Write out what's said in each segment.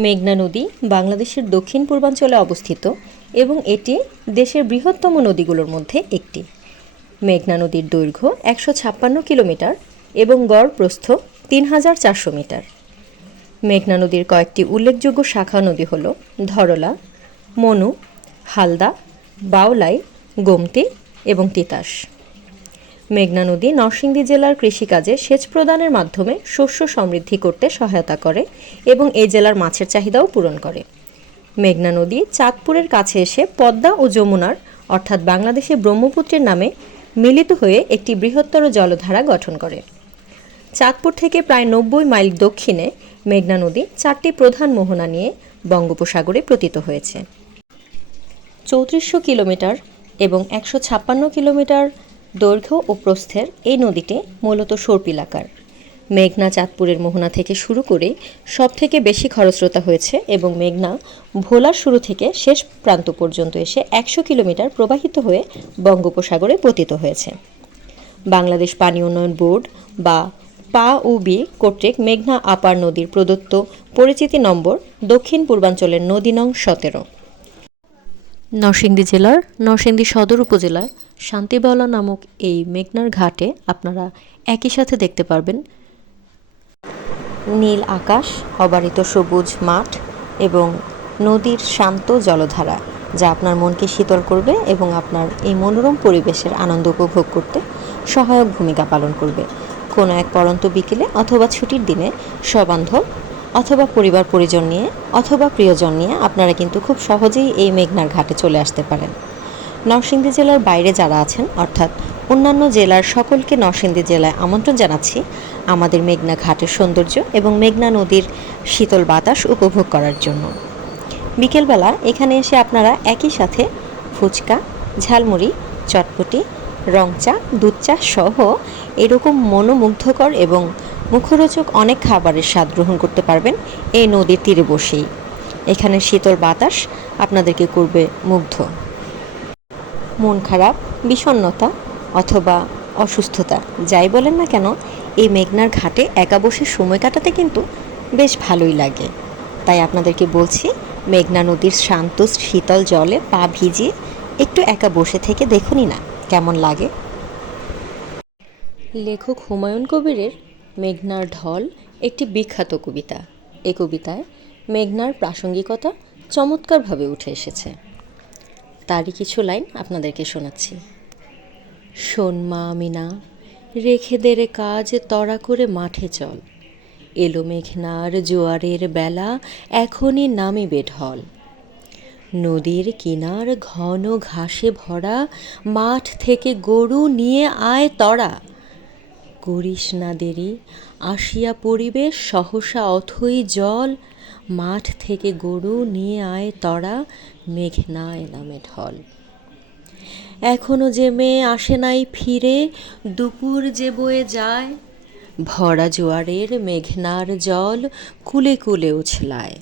মেঘনা নদী বাংলাদেশের দক্ষিণ পূর্বাঞ্চলে অবস্থিত এবং এটি দেশের বৃহত্তম নদীগুলোর মধ্যে একটি। মেঘনা নদীর দৈর্ঘ্য ১৫৬ কিলোমিটার এবং গড় প্রস্থ ৩,৪০০ মিটার। মেঘনা নদীর কয়েকটি উল্লেখযোগ্য শাখা নদী হল ধরলা, মনু, হালদা, বাওলাই, গোমতী এবং তিতাস। মেঘনা নদী নরসিংদী জেলার কৃষিকাজে সেচ প্রদানের মাধ্যমে শস্য সমৃদ্ধি করতে সহায়তা করে এবং এই জেলার মাছের চাহিদাও পূরণ করে। মেঘনা নদী চাঁদপুরের কাছে এসে পদ্মা ও যমুনার অর্থাৎ বাংলাদেশে ব্রহ্মপুত্রের নামে মিলিত হয়ে একটি বৃহত্তর জলধারা গঠন করে। চাঁদপুর থেকে প্রায় ৯০ মাইল দক্ষিণে মেঘনা নদী ৪টি প্রধান মোহনা নিয়ে বঙ্গোপসাগরে পতিত হয়েছে। ৩৪০০ কিলোমিটার এবং ১৫৬ কিলোমিটার দৈর্ঘ্য ও প্রস্থের এই নদীটি মূলত সর্পিলাকার। মেঘনা চাঁদপুরের মোহনা থেকে শুরু করে সবথেকে বেশি খরস্রোতা হয়েছে এবং মেঘনা ভোলার শুরু থেকে শেষ প্রান্ত পর্যন্ত এসে ১০০ কিলোমিটার প্রবাহিত হয়ে বঙ্গোপসাগরে পতিত হয়েছে। বাংলাদেশ পানি উন্নয়ন বোর্ড বা পাউবি কর্তৃক মেঘনা আপার নদীর প্রদত্ত পরিচিতি নম্বর দক্ষিণ পূর্বাঞ্চলের নদী নং ১৭। নরসিংদী জেলার নরসিংদী সদর উপজেলায় শান্তিবাওলা নামক এই মেঘনার ঘাটে আপনারা একই সাথে দেখতে পারবেন নীল আকাশ, অবারিত সবুজ মাঠ এবং নদীর শান্ত জলধারা, যা আপনার মনকে শীতল করবে এবং আপনার এই মনোরম পরিবেশের আনন্দ উপভোগ করতে সহায়ক ভূমিকা পালন করবে। কোনো এক পড়ন্ত বিকেলে অথবা ছুটির দিনে সবান্ধব অথবা পরিবার পরিজন নিয়ে অথবা প্রিয়জন নিয়ে আপনারা কিন্তু খুব সহজেই এই মেঘনার ঘাটে চলে আসতে পারেন। নরসিংদী জেলার বাইরে যারা আছেন অর্থাৎ অন্যান্য জেলার সকলকে নরসিংদী জেলায় আমন্ত্রণ জানাচ্ছি আমাদের মেঘনা ঘাটের সৌন্দর্য এবং মেঘনা নদীর শীতল বাতাস উপভোগ করার জন্য। বিকেলবেলা এখানে এসে আপনারা একই সাথে ফুচকা, ঝালমুড়ি, চটপটি, রং চা, দুধ চা সহ এরকম মনোমুগ্ধকর এবং মুখরোচক অনেক খাবারের স্বাদ গ্রহণ করতে পারবেন এই নদীর তীরে বসেই। এখানে শীতল বাতাস আপনাদেরকে করবে মুগ্ধ। মন খারাপ, বিষণ্ণতা অথবা অসুস্থতা যাই বলেন না কেন, এই মেঘনার ঘাটে একা বসে সময় কাটাতে কিন্তু বেশ ভালোই লাগে। তাই আপনাদেরকে বলছি, মেঘনা নদীর শান্ত শীতল জলে পা ভিজিয়ে একটু একা বসে থেকে দেখুনই না কেমন লাগে। লেখক হুমায়ুন কবিরের মেঘনার ঢল একটি বিখ্যাত কবিতা। এই কবিতায় মেঘনার প্রাসঙ্গিকতা চমৎকারভাবে উঠে এসেছে। তারই কিছু লাইন আপনাদেরকে শোনাচ্ছি। শোন মা আমিনা, রেখে দে রে কাজ, তড়া করে মাঠে চল। এলো মেঘনার জোয়ারের বেলা, এখনই নামিবে ঢল। নদীর কিনার ঘন ঘাসে ভরা, মাঠ থেকে গরু নিয়ে আয় তড়া। করিস না দেরি, আসিয়া পড়িবে সহসা অথই জল। মাঠ থেকে গরু নিয়ে আয় তড়া, মেঘনায় নামে ঢল। এখনো যে মেয়ে আসে নাই ফিরে, দুপুর যে বয়ে যায়। ভরা জোয়ারের মেঘনার জল কুলে কুলে উছলায়।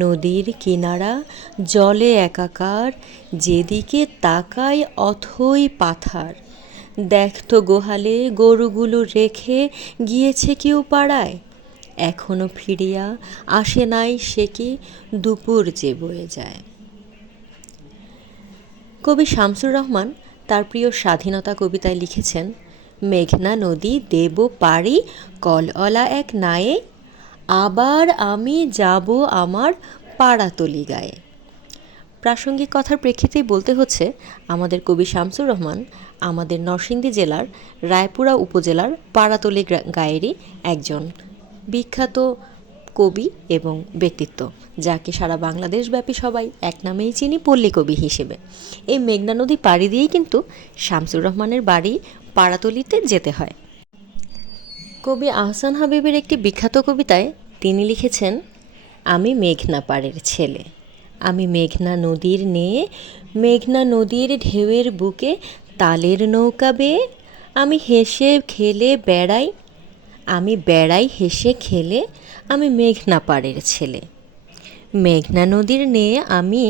নদীর কিনারা জলে একাকার, যেদিকে তাকাই অথই পাথার। দেখ তো গোহালে গরুগুলো রেখে গিয়েছে কেউ পাড়ায়। এখনো ফিরিয়া আসে নাই সে কি, দুপুর যে বয়ে যায়। কবি শামসুর রহমান তার প্রিয় স্বাধীনতা কবিতায় লিখেছেন, মেঘনা নদী দেব পাড়ি কলঅলা এক নায়ে, আবার আমি যাব আমার পাড়াতলি গায়ে। প্রাসঙ্গিক কথার প্রেক্ষিতেই বলতে হচ্ছে, আমাদের কবি শামসুর রহমান আমাদের নরসিংদী জেলার রায়পুরা উপজেলার পাড়াতলি গায়েরই একজন বিখ্যাত কবি এবং ব্যক্তিত্ব, যাকে সারা বাংলাদেশব্যাপী সবাই এক নামেই চিনি পল্লী কবি হিসেবে। এই মেঘনা নদী পাড়ি দিয়েই কিন্তু শামসুর রহমানের বাড়ি পাড়াতলিতে যেতে হয়। কবি আহসান হাবীবের একটি বিখ্যাত কবিতায় তিনি লিখেছেন, আমি মেঘনা পাড়ের ছেলে, আমি মেঘনা নদীর নেয়ে, মেঘনা নদীর ঢেউয়ের বুকে তালের নৌকা বেয়ে আমি হেসে খেলে বেড়াই, আমি বেড়াই হেসে খেলে, আমি মেঘনা পাড়ের ছেলে। মেঘনা নদীর নেয়ে আমি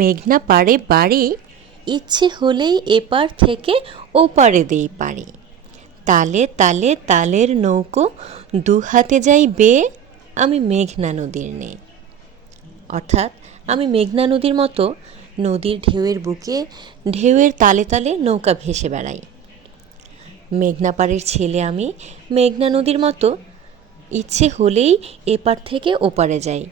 মেঘনা পাড়ে বাড়ি, ইচ্ছে হলেই এপার থেকে ওপারে দেই পারি। তালে তালে তালের নৌকো দু হাতে যাই বেয়ে, আমি মেঘনা নদীর নেই, অর্থাৎ আমি মেঘনা নদীর মতো নদীর ঢেউয়ের বুকে ঢেউয়ের তালে তালে নৌকা ভেসে বেড়াই। মেঘনা পাড়ের ছেলে আমি, মেঘনা নদীর মতো ইচ্ছে হলেই এপার থেকে ওপারে যাই।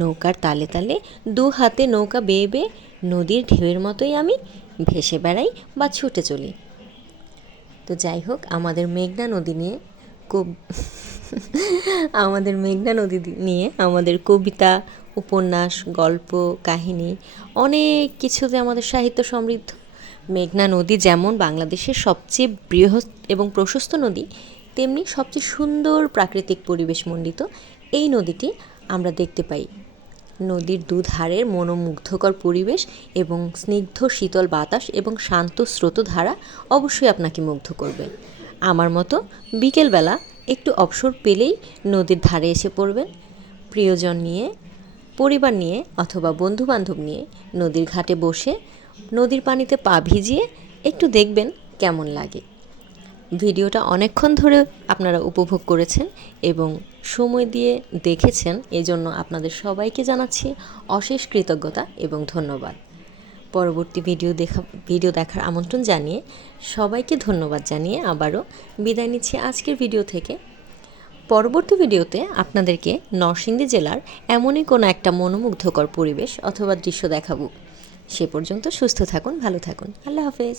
নৌকার তালে তালে দু হাতে নৌকা বেয়ে বেয়ে নদীর ঢেউয়ের মতোই আমি ভেসে বেড়াই বা ছুটে চলি। তো যাই হোক, আমাদের মেঘনা নদী নিয়ে আমাদের কবিতা, উপন্যাস, গল্প, কাহিনী অনেক কিছুতে আমাদের সাহিত্য সমৃদ্ধ। মেঘনা নদী যেমন বাংলাদেশের সবচেয়ে বৃহৎ এবং প্রশস্ত নদী, তেমনি সবচেয়ে সুন্দর প্রাকৃতিক পরিবেশ মণ্ডিত এই নদীটি আমরা দেখতে পাই। নদীর দুধারের মনোমুগ্ধকর পরিবেশ এবং স্নিগ্ধ শীতল বাতাস এবং শান্ত স্রোতধারা অবশ্যই আপনাকে মুগ্ধ করবে। আমার মতো বিকেলবেলা একটু অবসর পেলেই নদীর ধারে এসে পড়বেন। প্রিয়জন নিয়ে, পরিবার নিয়ে অথবা বন্ধুবান্ধব নিয়ে নদীর ঘাটে বসে নদীর পানিতে পা ভিজিয়ে একটু দেখবেন কেমন লাগে। ভিডিওটা অনেকক্ষণ ধরে আপনারা উপভোগ করেছেন এবং সময় দিয়ে দেখেছেন, এজন্য আপনাদের সবাইকে জানাচ্ছি অশেষ কৃতজ্ঞতা এবং ধন্যবাদ। পরবর্তী ভিডিও দেখার আমন্ত্রণ জানিয়ে সবাইকে ধন্যবাদ জানিয়ে আবারও বিদায় নিচ্ছি আজকের ভিডিও থেকে। পরবর্তী ভিডিওতে আপনাদেরকে নরসিংদী জেলার এমনই কোনো একটা মনোমুগ্ধকর পরিবেশ অথবা দৃশ্য দেখাবো। সে পর্যন্ত সুস্থ থাকুন, ভালো থাকুন। আল্লাহ হাফেজ।